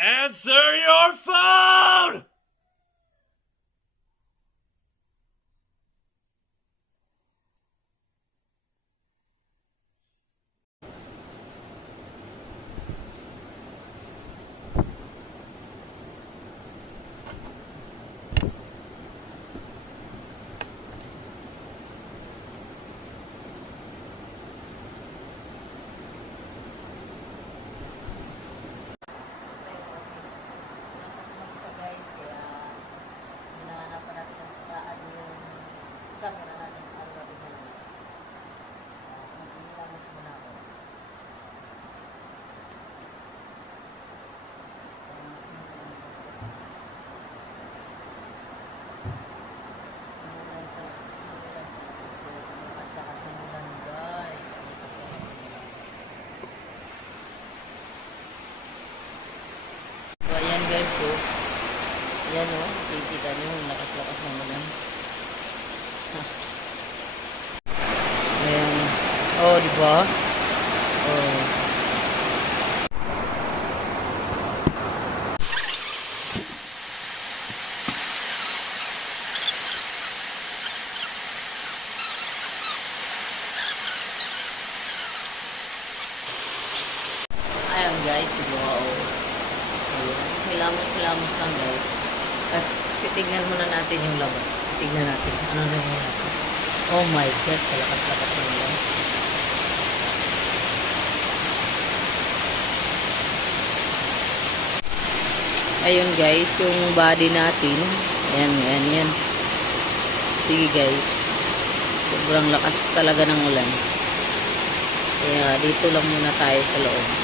Answer your phone! Camera natin araw-araw na lang. Nilamos muna ako. So ayan guys, so ayan o, nakikita nyo yung lakas-lakas ng ulan. Ayan. Oh, di ba? Oh. Ayan guys, di ba? Oh. Ayan. Hilamos-hilamos lang guys. Tapos titignan muna natin yung labas. Titignan natin. Ano na yung natin? Oh my God, kalakas-lakas na yan. Ayun guys, yung body natin. Yan. Sige guys. Sobrang lakas talaga ng ulan. Kaya dito lang muna tayo sa loob.